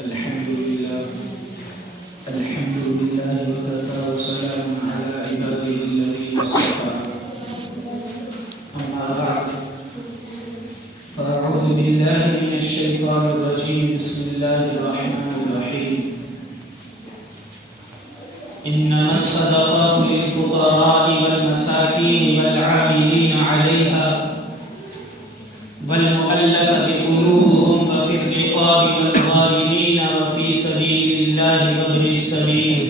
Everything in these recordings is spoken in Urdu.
الحمد لله وكفى وسلام على عباده الذين اصطفى. أما بعد فأعوذ بالله من الشيطان الرجيم. بسم الله الرحمن الرحيم. إنما الصدقات للفقراء والمساكين والعاملين عليها والمؤلفة قلوبهم وفي الرقاب والغارمين وفي سبيل الله وابن السبيل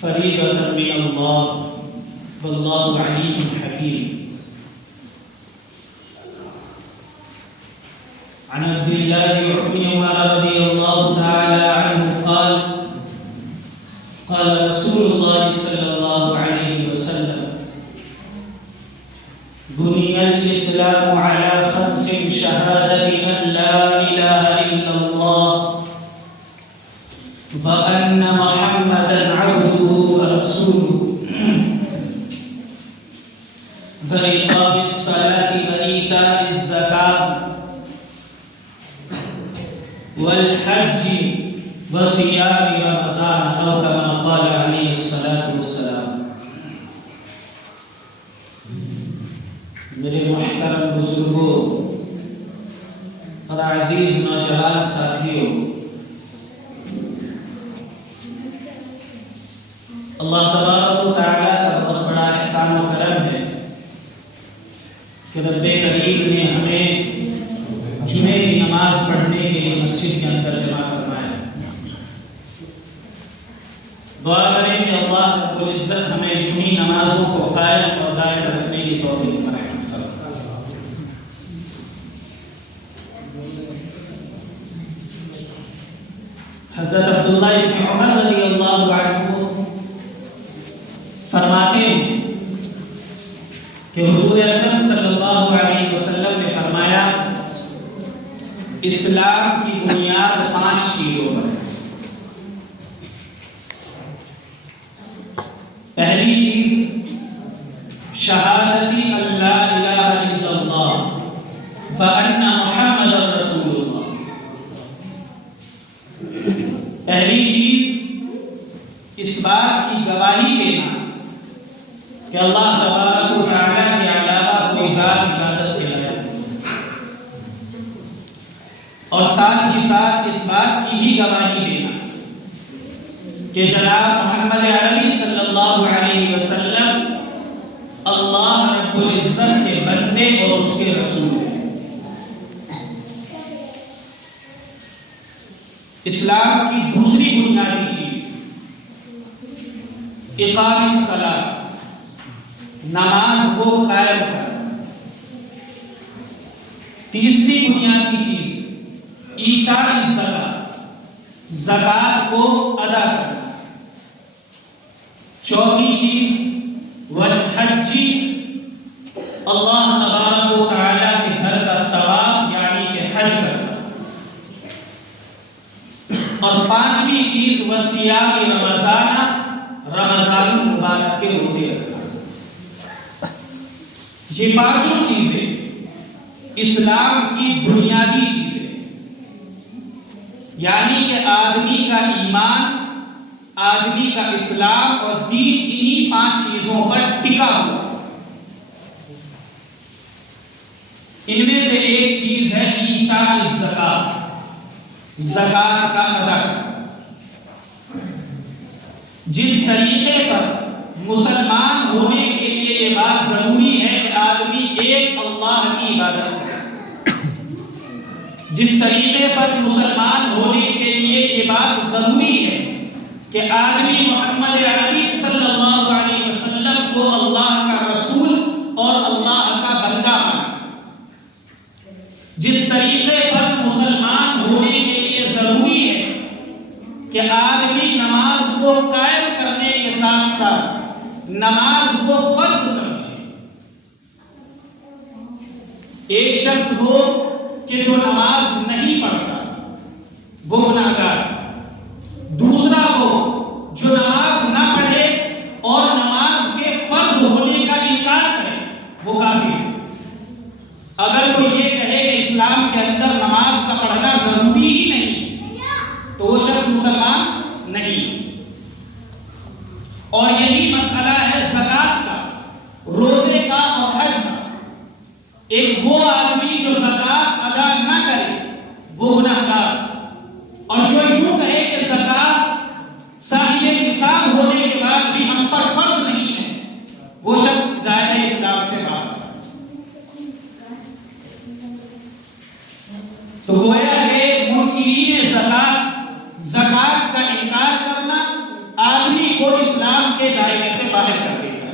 فريضة من الله والله عليم حكيم. عن عبد الله بن عمر رضي الله تعالى عنه قال قال رسول الله صلى الله عليه وسلم: بني الإسلام على 5: شهادة أن لا إله إلا الله وأن محمدا عبده ورسوله وإقام الصلاة وإيتاء الزكاة والحج وصيام رمضان أو كما قال عليه الصلاة والسلام. میرے محترم بزرگوں اور عزیز نوجوان ساتھیوں، اللہ تبارک و تعالیٰ کا بہت بڑا احسان و کرم ہے کہ رب کریم نے ہمیں جمعے کی نماز پڑھنے کے لیے مسجد کے اندر جمع فرمایا. دعا کریں کہ اللہ رب العزت ہمیں جمعی نمازوں کو قائم اور دائم رکھنے کی توفیق فرمائے. حضرت عبداللہ بن عمر رضی اللہ عنہ فرماتے ہیں کہ حضور اکرم صلی اللہ علیہ وسلم نے فرمایا: اسلام کی بنیاد 5 چیزوں پر ہے. پہلی چیز شہادتی اللہ الہ الا اللہ وان محمد رسول اللہ. پہلی چیز اس بات کی گواہی دینا کہ اللہ تبارک و تعالیٰ کے علاوہ کوئی ذات عبادت کے لائق نہیں، اور ساتھ ہی ساتھ اس بات کی بھی گواہی دینا کہ جناب محمد عربی صلی اللہ علیہ وسلم اللہ رب العزت کے بندے اور اس کے رسول ہیں. اسلام کی دوسری بنیادی چیز اقام الصلاۃ، نماز کو قائم کرنا. تیسری بنیادی چیز ایتاء الزکاۃ، زکوٰۃ کو ادا کرنا. چوتھی چیز والحج، اللہ تبارک و تعالیٰ کے گھر کا طواف یعنی کہ حج کرنا. اور پانچویں چیز وصیام رمضان، رمضان مبارک کے روزے رکھنا. یہ پانچوں چیزیں اسلام کی بنیادی چیزیں، یعنی کہ آدمی کا ایمان، آدمی کا اسلام اور دین انہی 5 چیزوں پر ٹکا ہوا. ان میں سے ایک چیز ہے ایتاء الزکاۃ، زکوٰۃ کا ادا کرنا. جس طریقے پر مسلمان ہونے کے لیے یہ بات ضروری ہے کہ آدمی ایک اللہ کی عبادت کرے، جس طریقے پر مسلمان ہونے کے لیے یہ بات ضروری ہے کہ آدمی محمد عربی صلی اللہ علیہ وسلم کو اللہ کا رسول اور اللہ کا بندہ مانے، جس طریقے پر مسلمان ہونے کے لیے ضروری ہے کہ آدمی نماز کو قائم کرنے کے ساتھ ساتھ نماز کو فرض سمجھے. ایک شخص ہو کہ جو نماز نہیں پڑھتا وہ گناہگار، دوسرا ہو جو نماز نہ پڑھے اور نماز کے فرض ہونے کا انکار کرے وہ کافر ہے. اگر کوئی یہ کہے کہ اسلام کے اندر نماز کا پڑھنا ضروری ہی نہیں مسئلہ ہے زکات کا، روزے کا اور حج کا۔ ایک وہ آدمی جو زکات ادا نہ کرے وہ گناہگار، اور جو یوں کہے کہ زکات صاحب نصاب ہونے کے بعد بھی ہم پر فرض نہیں ہے، وہ شخص دائرہ اسلام سے باہر۔ تو گویا کہ منکرین زکات کا انکار کرنا آدمی کو اسلام کے دائرے سے باہر کر دیتا ہے،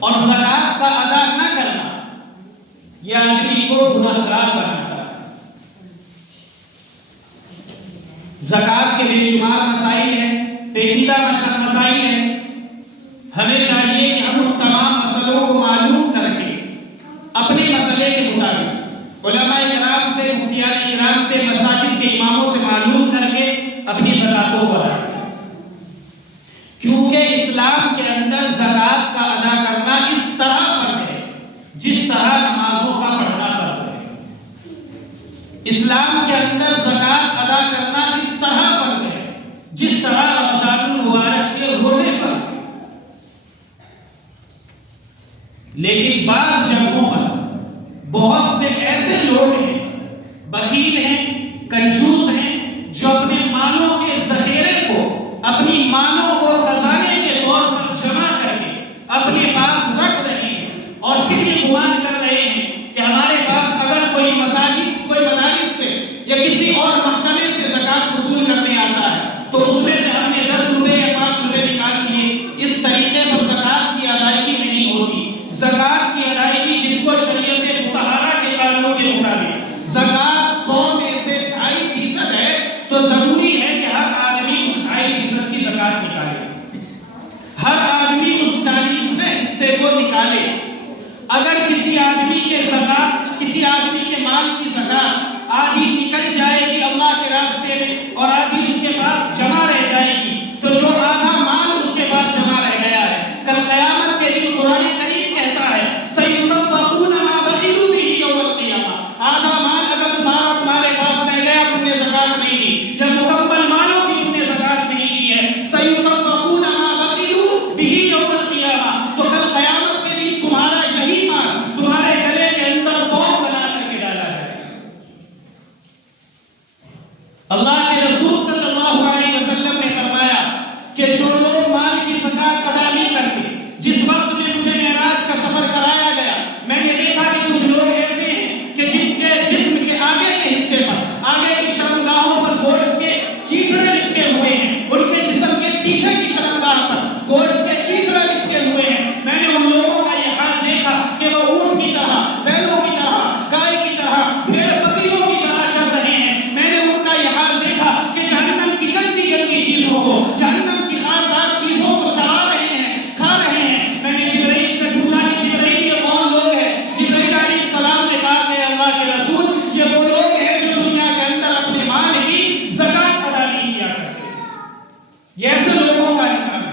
اور زکات کا ادا نہ کرنا یہ آدمی کو گناہگار بناتا ہے۔ زکات کے بے شمار مسائل ہیں، پیچیدہ مسائل ہیں، ہمیں چاہیے کہ ہم ان تمام مسئلوں کو معلوم کر کے اپنے مسئلے کے مطابق علماء کرام سے، مفتیان کرام سے، مساجد کے اماموں سے معلوم کر کے اپنی زکاتوں کو ادا کریں، کیونکہ اسلام کے اندر زکات کا ادا کرنا اس طرح فرض ہے جس طرح نمازوں کا پڑھنا فرض ہے۔ اسلام کے اندر زکات ادا کرنا اس طرح فرض ہے جس طرح رمضان المبارک کے روزے فرض ہیں۔ لیکن بعض جگہوں پر بہت سے ایسے لوگ ہیں، بخیل ہیں، کنجوس ہیں، جو اپنے مالوں کے ذخیرے کو، اپنی مالوں کو خزانے کے طور پر جمع کر کے اپنے پاس رکھ رہے ہیں، اور پھر یہ گمان کر رہے ہیں کہ ہمارے پاس اگر کوئی مساجد، کوئی مدارس سے یا کسی اور محکمے سے زکات وصول کرنے آتا ہے تو اس میں سے ہم نے 10 روپے یا 5 روپے نکال لیے، اس طریقے پر زکات کی ادائیگی نہیں ہوتی۔ زکات کی ادائیگی جس کو شریعت مطہرہ کے قانون کے مطابق زکات 100 میں سے 2.5% ہے، تو ضروری ہے کہ ہر آدمی اس 2.5% کی زکات نکالے، ہر آدمی اس 40ویں حصے کو نکالے۔ اگر کسی آدمی کے مال کی زکات آدھی نکل جائے گی اللہ کے راستے میں اور آدھی اس کے پاس جمع رہ جائے گی، تو جو آدھا مال اس کے پاس جمع رہ گیا ہے، کل قیامت کے دن قرآن کریم کہتا ہے سَيُطَوَّقُونَ مَا بَخِلُوا بِهِ يَوْمَ الْقِيَامَةِ۔ آدھا مال اگر تمہارے پاس رہ گیا، تم نے زکات نہیں دی، یا مکمل مالوں کی تم نے زکات نہیں دی ہے، سَيُطَوَّقُونَ مَا بَخِلُوا بِهِ يَوْمَ الْقِيَامَةِ، تو کل قیامت کے دن تمہارا یہی مال تمہارے گلے کے اندر توپ بنا کر کے ڈالا جائے گا۔ اللہ کے رسول صلی اللہ علیہ وسلم نے فرمایا کہ جو لوگ مال کی زکات ادا نہیں کرتے، جس وقت میں مجھے معراج کا سفر کرایا گیا، میں نے دیکھا کہ کچھ لوگ ایسے ہیں کہ جن کے جسم کے آگے کے حصے پر، آگے کی شرمگاہوں پر گوشت کے چیتڑے لپٹے ہوئے ہیں، ان کے جسم کے پیچھے کی شرمگاہ پر گوشت کے چیتڑے لپٹے ہوئے ہیں۔ میں نے ان لوگوں کا یہ حال دیکھا کہ وہ اونٹ کی طرح، بیلوں کی طرح، گائے کی طرح، بھیڑ بکریوں کی طرح چل رہے ہیں۔ میں نے ان کا یہ حال دیکھا کہ جہنم کی گندی گندی چیزوں کو، جہنم کی خاردار چیزوں کو چبا رہے ہیں، کھا رہے ہیں۔ میں نے جبرائیل سے پوچھا کہ جبرائیل یہ کون لوگ ہیں؟ جبرائیل علیہ السلام نے کہا کہ اللہ کے رسول یہ وہ لوگ ہیں جو دنیا کے اندر اپنے مال کی زکات ادا نہیں کیا کرتے۔ یہ ایسے لوگوں کا انجام ہے۔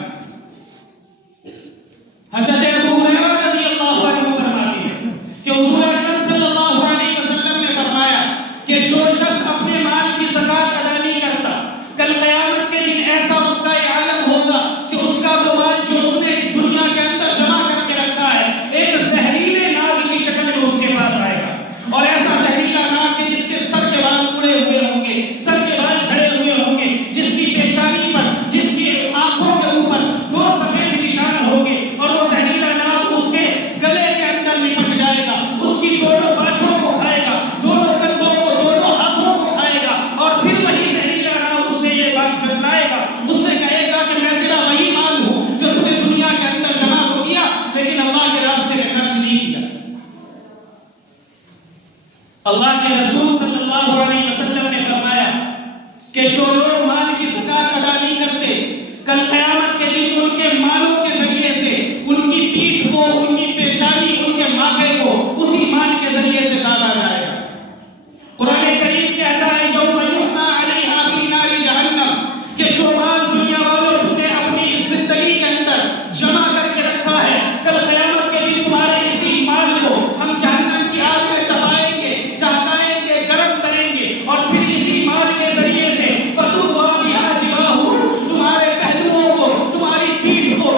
حضرت ابو ہریرہ رضی اللہ عنہ فرماتے ہیں کہ حضور اکرم صلی اللہ علیہ وسلم نے فرمایا کہ جو شخص اپنے مال کی زکات ادا نہیں کرتا، کل قیامت کے دن ایسا اس کا یہ عالم ہوگا کہ اس کا وہ مال جو اس نے اس دنیا کے اندر جمع کر کے رکھا ہے، ایک زہریلے ناگ کی شکل میں اس کے پاس آئے گا، اور ایسا زہریلا ناگ کہ جس کے سر کے بال اڑے ہوئے ہوں گے، سر کے بال جھڑے ہوئے ہوں گے، جس کی پیشانی پر، جس کی آنکھوں کے اوپر 2 سفید نشان ہوں گے، اور وہ زہریلا ناگ اس کے گلے کے اندر لپٹ جائے گا، اس کی دونوں باجھوں کو کھائے گا، دونوں کندھوں کو، دونوں ہاتھوں کو کھائے گا، اور پھر وہی زہریلا ناگ اس سے یہ بات جتلائے گا، اس سے کہے گا کہ میں تیرا وہی مال ہوں جو تم نے دنیا کے اندر جمع تو کیا لیکن اللہ کے راستے میں خرچ نہیں کیا۔ اللہ کے رسول صلی اللہ علیہ وسلم نے فرمایا کہ جو لوگ مال کی زکات ادا نہیں کرتے، کل قیامت کے دن ان کے مالوں کے ذریعے سے ان کی پیٹھ کو، ان کی پیشانی، ان کے ماتھے کو اسی مال کے ذریعے سے داغا جائے گا۔ قرآن کریم کہتا ہے یوم یحمى علیہا فی نار جہنم، کہ جو مال دنیا والوں تم نے اپنی اس زندگی کے اندر جمع کر کے رکھا ہے، کل قیامت کے دن تمہارے اسی مال کو ہم جہنم کی آگ میں تپائیں گے، دہکائیں گے، گرم کریں گے، اور پھر اسی مال کے ذریعے سے فتویٰ بہا جباہہم، تمہارے پہلوؤں کو، تمہاری پیٹھ کو،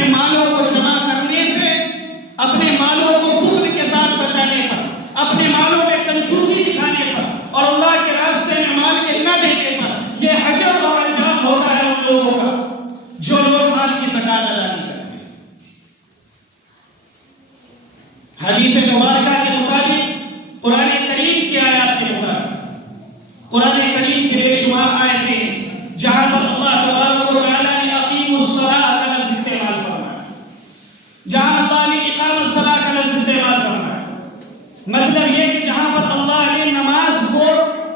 اپنے مالوں کو جمع کرنے سے، اپنے مالوں کو بخل کے ساتھ بچانے پر، اپنے مالوں میں کنجوسی دکھانے پر اور اللہ کے راستے میں مال کے نہ دینے پر، یہ حشر اور انجام ہوتا ہے ان لوگوں کا جو لوگ مال کی زکات ادا نہیں کرتے۔ حدیث مبارکہ کے مطابق، قرآن کریم کی آیات کے مطابق، قرآن کریم کے بے شمار آیتیں ہیں جہاں پر اللہ تبارک و تعالیٰ نے اقیم الصلاۃ کا لفظ استعمال فرمایا، جہاں اللہ نے اقام الصلاۃ کا لفظ استعمال فرمایا، مطلب یہ کہ جہاں پر اللہ نے نماز کو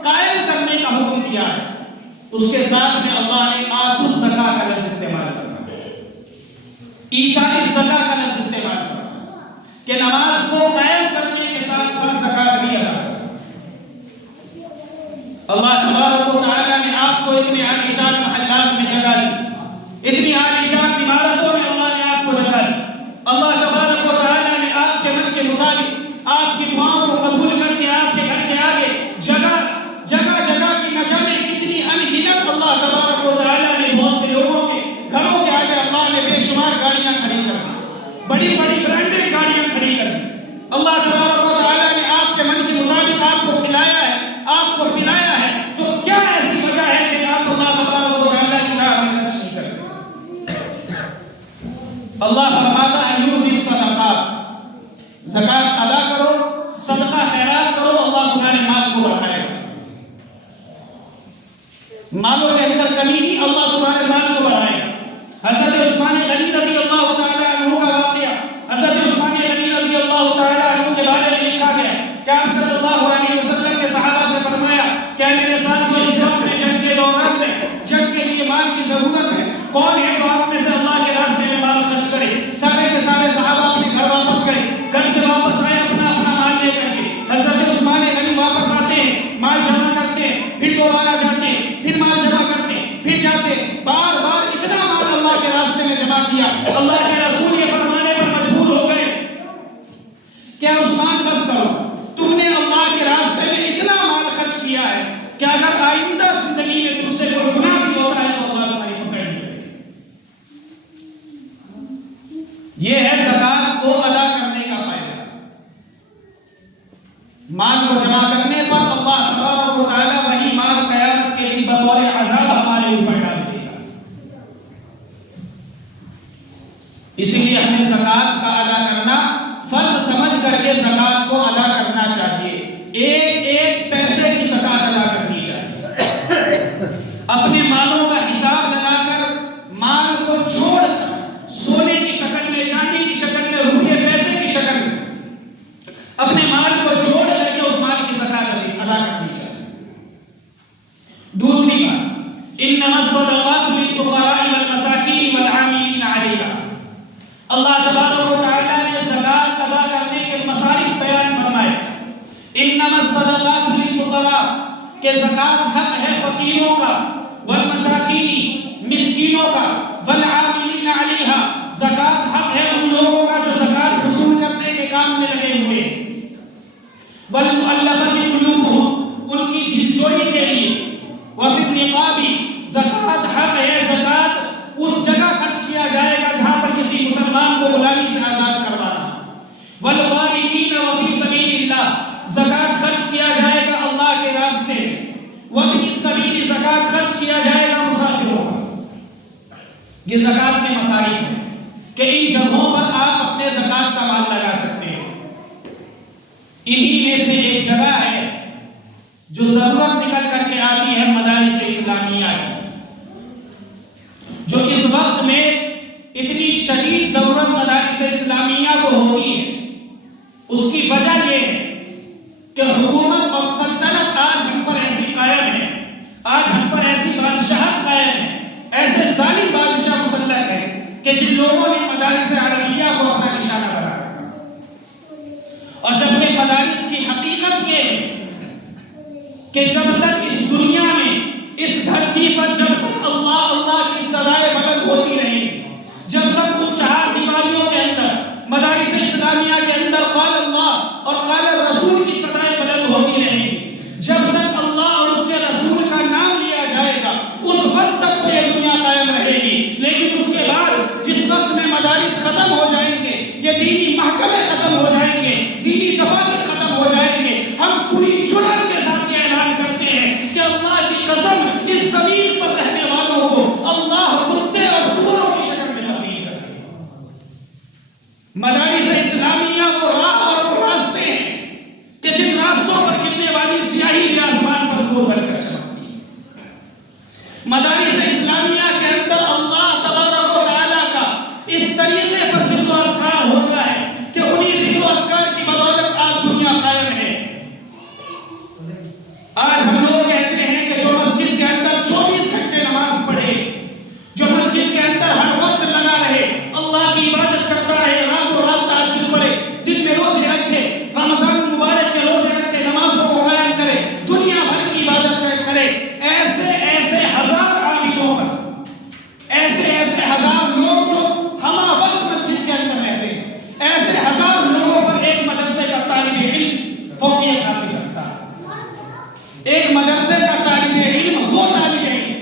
قائم کرنے کا حکم دیا ہے، اس کے ساتھ میں اللہ نے آتوا الزکاۃ کا لفظ استعمال فرمایا، ایتاء الزکاۃ کا لفظ استعمال فرمایا کہ نماز کو قائم کرنے کے ساتھ ساتھ زکات بھی ادا کرو۔ اللہ تبارک و تعالیٰ نے آپ کو اتنے عالیشان محلات میں جگہ دی، اتنی عالیشان عمارتوں میں اللہ نے آپ کو جگہ دی۔ اللہ تبارک و تعالیٰ نے آپ کے من کے مطابق آپ کی دعاؤں کو قبول کر کے آپ کے گھر کے آگے جگہ جگہ کی نہ جانے کتنی انگنت اللہ تبارک و تعالیٰ نے بہت سے لوگوں کے گھروں کے آگے اللہ نے بے شمار گاڑیاں کھڑی کر دی، بڑی بڑی برانڈڈ گاڑیاں کھڑی کر دی۔ اللہ تبارک و تعالیٰ نے آپ کے من کے مطابق آپ کو کھلایا ہے، آپ کو پلایا ہے، تو کیا ایسی وجہ ہے کہ آپ اللہ تبارک و تعالیٰ کی راہ میں خرچ نہیں کرتے؟ اللہ فرماتا ہے یؤتی الصدقات، زکات ادا کرو، صدقہ خیرات کرو، اللہ تمہارے مال کو بڑھائے گا۔ مالوں کے اندر کمی نہیں، اللہ تمہارے مال کو بڑھائے گا۔ حضرت عثمان غنی رضی اللہ تعالیٰ عنہ کا واقعہ، حضرت عثمان غنی رضی اللہ تعالیٰ عنہ کے بارے میں لکھا گیا کہ آپ صلی اللہ علیہ وسلم کے صحابہ سے فرمایا کہ میرے ساتھ جو اس وقت میں جنگ کے دوران میں جنگ کے لیے مال کی ضرورت ہے، کون ہے جو آپ میں سے اللہ کے راستے میں مال خرچ کرے؟ سارے کے سارے صحابہ اپنے گھر واپس گئے، گھر سے واپس آئے اپنا اپنا مال لے کر کے۔ حضرت عثمان غنی واپس آتے ہیں، مال جمع کرتے ہیں، پھر دوبارہ جاتے ہیں، پھر مال جمع کرتے ہیں، پھر جاتے ہیں، بار بار اتنا مال اللہ کے راستے میں جمع کیا۔ اللہ کے رسول یہ فرمانے پر مجبور ہو گئے کہ عثمان بس کرو، تم نے اللہ کے راستے میں اتنا مال خرچ کیا ہے کہ اگر آئندہ زندگی میں تم سے کوئی گناہ بھی ہوتا ہے تو اللہ تمہاری پکڑ نہیں کرے۔ یہ ہے زکات کو ادا کرنے کا فائدہ۔ مال کو جمع کرنے پر اللہ تبارک و تعالیٰ وہی مال قیامت کے دن بطور عذاب ہمارے اوپر ڈال دے گا۔ اسی لیے ہمیں زکات کا ادا کرنا فرض سمجھ کر کے زکات کو ادا کرنا چاہیے، ایک ایک پیسے کی زکات ادا کرنی چاہیے۔ اپنے مالوں کا حساب لگا کر، مال کو جوڑ کر، سونے کی شکل میں، چاندی کی شکل میں، روپے پیسے کی شکل میں اپنے مال کو جوڑ کر کے اس مال کی زکات ادا کرنی چاہیے۔ دوسری بات، انما الصدقات للفقراء والمساکین والعاملین علیہا، اللہ تبارک و تعالیٰ نے زکات ادا کرنے کے مصارف بیان فرمائے۔ انما الصدقات للفقراء کہ زکات حق ہے فقیروں کا، والمساکین مسکینوں کا، والعاملین علیہا زکات حق ہے ان لوگوں کا جو زکات وصول کرنے کے کام میں لگے ہوئے، والمؤلفۃ قلوبہم ان کی دلجوئی کے لیے، وفی الرقاب زکات حق ہے، زکات اس جگہ خرچ کیا جائے گا جہاں پر کسی مسلمان کو غلامی سے آزاد کروانا، والغارمین وفی سبیل اللہ زکات خرچ کیا جائے گا اللہ کے راستے میں، وابن السبیل زکات خرچ کیا جائے گا مسافروں کا۔ یہ زکات کے مصارف ہیں کہ ان جگہوں پر آپ اپنے زکات کا مال لگا سکتے ہیں۔ انہی میں سے ایک جگہ ہے جو ضرورت نکل کر کے آتی ہے مدارس اسلامیہ کی، جو اس وقت میں اتنی شدید ضرورت مدارس اسلامیہ کو ہوتی ہے۔ اس کی وجہ یہ ہے کہ حکومت اور سلطنت آج ہم پر ایسی قائم ہے، آج ہم پر ایسی بادشاہت قائم ہے، ایسے ظالم بادشاہ مسلط ہے کہ جن لوگوں نے مدارس عربیہ کو اپنا نشانہ بنایا۔ اور جبکہ مدارس کی حقیقت یہ ہے کہ جب تک اس دنیا میں، اس دھرتی پر جب تک اللہ اللہ کی صدائیں بلند ہوتی رہیں، جب تک ان چار دیواریوں کے اندر مدارس اسلامیہ کے اندر قال اللہ اور قال رسول کی صدائیں بلند ہوتی رہیں گی، جب تک اللہ اور اس کے رسول کا نام لیا جائے گا، اس وقت تک تو یہ دنیا قائم رہے گی۔ لیکن اس کے بعد جس وقت میں مدارس یہ دینی محکمے ختم ہو جائیں گے، دینی دفاتر ختم ہو جائیں گے، ہم پوری جرأت کے ساتھ یہ اعلان کرتے ہیں کہ اللہ کی قسم اس زمین پر رہنے والوں کو اللہ کتے اور سوروں کی شکل میں تبدیل کر دے گا۔ مدارس اسلامیہ وہ راہ اور وہ راستے ہیں کہ جن راستوں پر گرنے والی سیاہی بھی آسمان پر نور بن کر چمکتی ہے۔ مدارس اسلامیہ کے اندر اللہ تبارک و تعالیٰ کا اس طریقے پر ذکر و اذکار ہوتا ہے کہ انہی ذکر و اذکار کی بدولت آج دنیا قائم ہے۔ آج ہم لوگ کہتے ہیں کہ جو مسجد کے اندر 24 گھنٹے نماز پڑھے، جو مسجد کے اندر ہر وقت لگا رہے، اللہ کی عبادت کرتا رہے، رات و رات تہجد پڑھے، دن میں روزے رکھے، رمضان مبارک کے روزے رکھے، نمازوں کو قائم کرے، دنیا بھر کی عبادت کرے، ایسے ایسے ہزار عابدوں پر، ایسے ایسے ہزار لوگ جو ہمہ وقت مسجد کے اندر رہتے ہیں، ایسے ہزار لوگوں پر ایک مدرسے کا طالب علم فوقیت حاصل کرتا ہے۔ ایک مدرسے کا طالب علم وہ طالب علم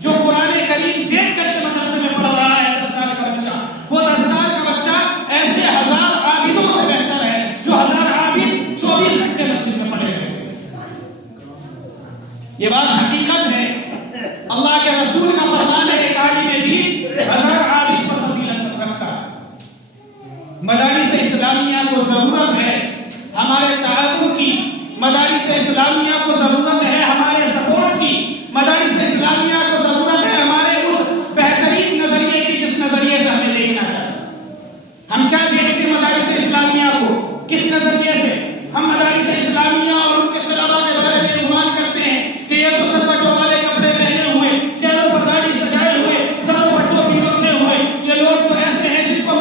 جو قرآن کریم دیکھ کر کے مدرسے میں پڑھ رہا ہے، 10 سال کا بچہ، وہ 10 سال کا بچہ ایسے ہزار عابدوں سے بہتر ہے جو ہزار عابد 24 گھنٹے مسجد میں پڑھے رہتے ہیں۔ یہ بات حقیقت ہے، اللہ کے رسول کا فرمان ہے، ایک عالم دین ہزار عابد پر فضیلت رکھتا ہے۔ مدارس اسلامیہ کو ضرورت ہے ہمارے تعاون کی، مدارس اسلامیہ کو ضرورت ہے ہمارے سپورٹ کی، مدارس اسلامیہ کو ضرورت ہے ہمارے اس بہترین نظریے کی جس نظریے سے ہمیں دیکھنا چاہیے۔ ہم کیا دیکھتے ہیں مدارس اسلامیہ کو؟ کس نظریے سے؟ ہم مدارس اسلامیہ اور ان کے طلباء کے بارے میں گمان کرتے ہیں کہ یہ تو سرپٹوں والے کپڑے پہنے ہوئے، چہروں پر داڑھی سجائے ہوئے، سروں پر ٹوپی رکھے ہوئے، یہ لوگ تو ایسے ہیں جن کو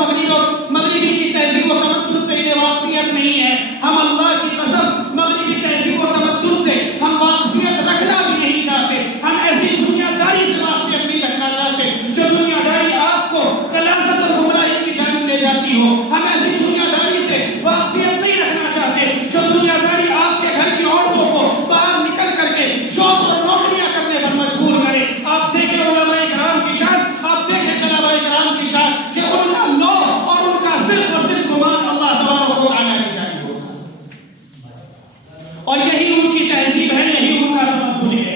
مغربی کی تہذیب و تمدن سے انہیں واقفیت نہیں ہے۔ ہم اللہ کی قسم مغربی تہذیب و تمدن سے ہم واقفیت رکھنا بھی نہیں چاہتے، ہم ایسی دنیا داری سے واقفیت نہیں رکھنا چاہتے جو دنیا داری آپ کو غلاظت اور گمراہی کی جانب لے جاتی ہو، ہم ایسی دنیا داری سے واقفیت نہیں رکھنا چاہتے جو دنیا داری آپ کے گھر کی عورتوں کو باہر نکل کر کے جاب اور نوکریاں کرنے پر مجبور کرے۔ آپ دیکھیں علماء کرام کی شان، آپ دیکھیں طلباء کرام کی شان کہ ان کا لو اور ان کا صرف اور صرف گمان اللہ تبارک و تعالیٰ کی جانب ہوتا ہے، اور یہی ان کی تہذیب ہے، یہی ان کا تمدن ہے۔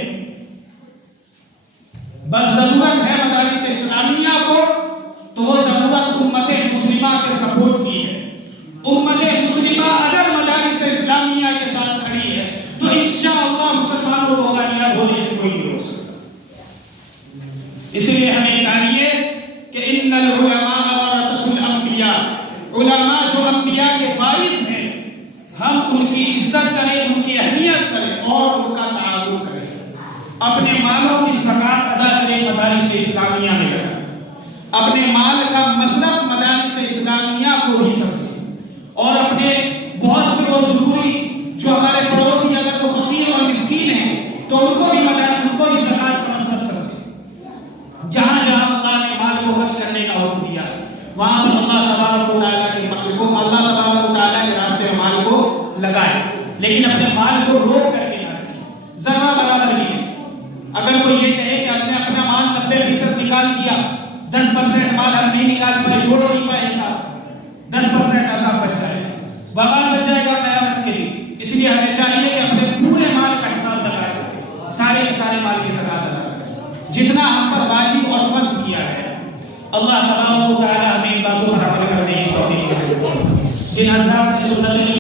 بس ضرورت ہے مدارس اسلامیہ کو تو وہ ضرورت امت مسلمہ کے سپورٹ کی ہے۔ امت مسلمہ اگر مدارس اسلامیہ کے ساتھ کھڑی ہے تو انشاءاللہ مسلمانوں کو کامیاب ہونے سے کوئی نہیں روک سکتا۔ اس لیے ہمیں چاہیے کہ ان العلماء ورثۃ الانبیاء، علماء جو انبیاء کے وارث ہیں، ہم ان کی عزت کریں، ان کی اہمیت کریں اور ان کا تعاون کریں، اپنے مالوں کی زکات ادا کریں، مدارس اسلامیہ میں لگائیں، اپنے مال کا مصرف مدارس اسلامیہ کو ہی سمجھیں، اور اپنے بہت سے وہ ضروری جو ہمارے پڑوسی اگر وہ فقیر اور مسکین ہیں تو ان کو بھی زکات کا مصرف سمجھیں۔ جہاں جہاں اللہ نے مال کو خرچ کرنے کا حکم دیا وہاں پر اللہ تبارک و تعالیٰ کے مال کو، اللہ تبارک و تعالیٰ کے راستے میں مال کو لگائے، لیکن اپنے مال کو روک کر کے نہ رکھیں، ذرہ برابر بھی ہے۔ اگر کوئی یہ کہے کہ ہم نے اپنا مال 90% نکال دیا، 10% مال ہم نہیں نکال پائے، جوڑ نہیں پائے حساب، 10% عذاب بچ جائے گا، وبال بچ جائے گا قیامت کے لیے۔ اس لیے ہمیں چاہیے کہ اپنے پورے مال کا حساب لگائے، سارے کے سارے مال کی زکات ادا کریں، جتنا ہم پر واجب اور فرض کیا ہے۔ اللہ تبارک و تعالی ہمیں ان باتوں پر عمل کرنے کی توفیق دے۔ جن حضرات نے سنت